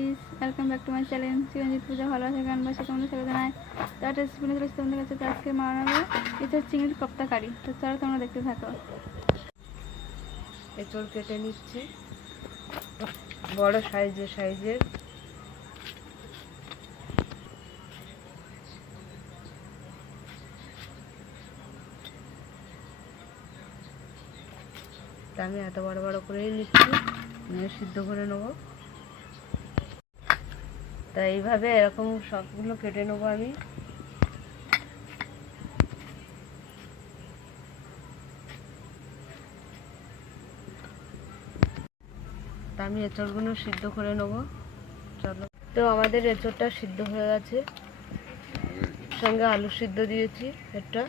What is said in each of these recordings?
Guys, welcome back to my channel Chiranjit Puja. ভালো আছে গানবাসী তোমরা সবাই জানাই। তো একটা রেসিপি নিয়ে চলেছি তোমাদের কাছে। তো আজকে বানাবো এটা চিংড়ির কোপ্তা কারি। তো চলো তোমরা দেখতে থাকো। এঁচড় কেটে নিচ্ছি বড় সাইজের। আমি এত বড় বড় করে নিচ্ছি, নিয়ে সিদ্ধ করে নেবো। তা এইভাবে এরকম সবগুলো কেটে নেবো আমি। তা আমি এঁচড়গুলো সিদ্ধ করে নেবো। চলো, তো আমাদের এঁচড়টা সিদ্ধ হয়ে গেছে, সঙ্গে আলু সিদ্ধ দিয়েছি একটা।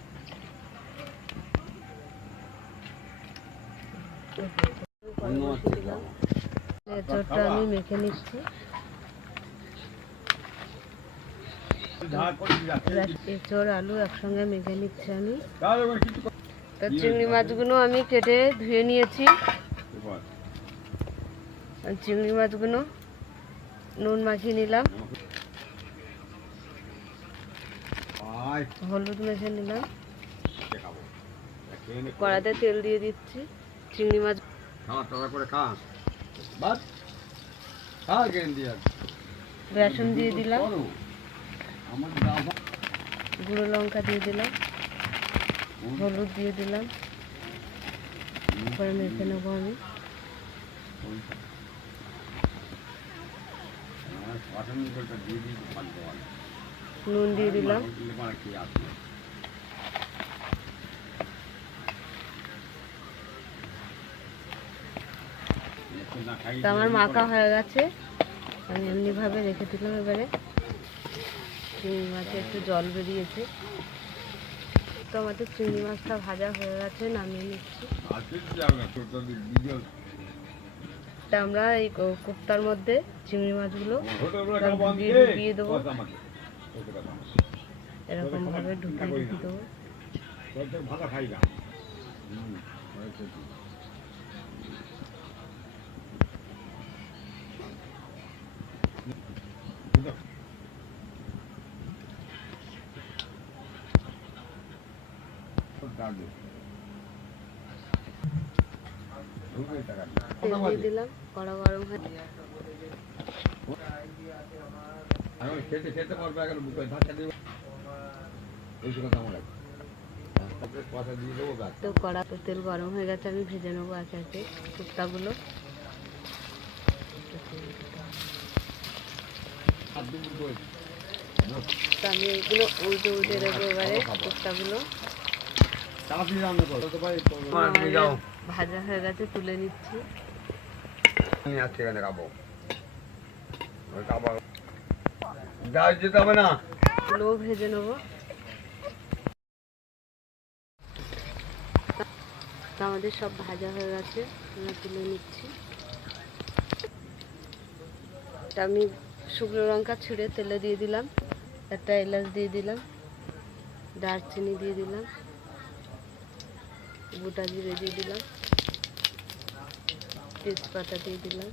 এঁচড়টা আমি মেখে নিচ্ছি। এঁচড় আলু একসঙ্গে মেখে নিচ্ছি আমি। তো চিংড়ি মাছগুলো আমি কেটে ধুয়ে নিয়েছি। চিংড়ি মাছগুলো নুন মাখিয়ে নিলাম, হলুদ মেখে নিলাম, কড়াতে তেল দিয়ে দিচ্ছি। চিংড়ি মাছ বেসন দিয়ে দিলাম, গুঁড়ো লঙ্কা দিয়ে দিলাম, হলুদ দিয়ে দিলাম, পরে মেখে নেবো আমি। নুন দিয়ে দিলাম। তো আমার মাখা হয়ে গেছে, আমি এমনিভাবে রেখে দিলাম। এবারে চিংড়ি মাছে একটু জল বেরিয়েছে। তো আমাদের চিংড়ি মাছটা ভাজা হয়ে গেছে, নামিয়ে নিচ্ছি। তা আমরা এই কোপ্তার মধ্যে চিংড়ি মাছগুলো ঢুকিয়ে দেবো, এরকম ভাবে ঢুকিয়ে দেবো। তেল দিয়ে দিলাম, কড়া গরম হয়ে তো কড়াতে তেল গরম হয়ে গেছে, আমি ভেজে নেবো আস্তে আস্তে কোপ্তাগুলো। তো আমি এইগুলো উল্টে উল্টে দেবো এবারে কোপ্তাগুলো। ভাজা হয়ে গেছে, তুলে নিচ্ছি। এগুলোও ভেজে নেবো। আমাদের সব ভাজা হয়ে গেছে, আমরা তুলে নিচ্ছি। আমি শুকনো লঙ্কা ছিঁড়ে তেলে দিয়ে দিলাম, একটা এলাচ দিয়ে দিলাম, দারচিনি দিয়ে দিলাম, গোটা জিরে দিয়ে দিলাম, তেজপাতা দিয়ে দিলাম,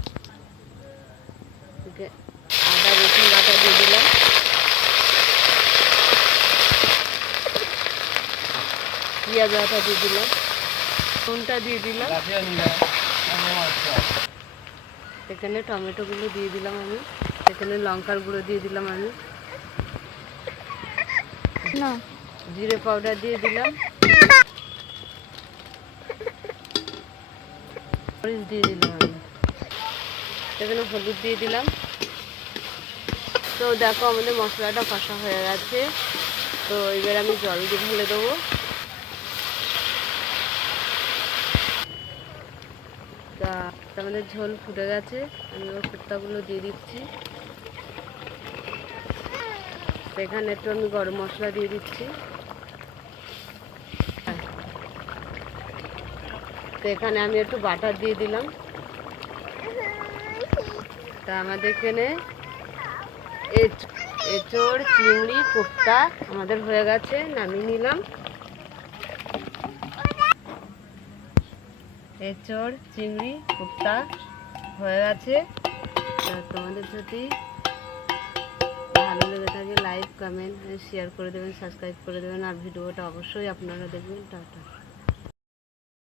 আদা রসুন বাটা দিয়ে দিলাম, পেঁয়াজ বাটা দিয়ে দিলাম, নুনটা দিয়ে দিলাম। এখানে টমেটোগুলো দিয়ে দিলাম আমি, এখানে লঙ্কার গুঁড়ো দিয়ে দিলাম আমি, জিরে পাউডার দিয়ে দিলাম, মরিচ দিয়ে দিলাম আমি, এখানে হলুদ দিয়ে দিলাম। তো দেখো আমাদের মশলাটা কষা হয়ে গেছে। তো এবার আমি জল দিয়ে ঢেলে দেবো। তা আমাদের ঝোল ফুটে গেছে, আমি ওর কোপ্তাগুলো দিয়ে দিচ্ছি। এখানে একটু আমি গরম মশলা দিয়ে দিচ্ছি। তো এখানে আমি একটু বাটার দিয়ে দিলাম। তা আমাদের এখানে এঁচড় চিংড়ি কোপ্তা আমাদের হয়ে গেছে, নামিয়ে নিলাম। এঁচড় চিংড়ি কোপ্তা হয়ে গেছে, তোমাদের যদি ভালো লেগে থাকে লাইক কমেন্ট শেয়ার করে দেবেন, সাবস্ক্রাইব করে দেবেন, আর ভিডিওটা অবশ্যই আপনারা দেখবেন। টাটা।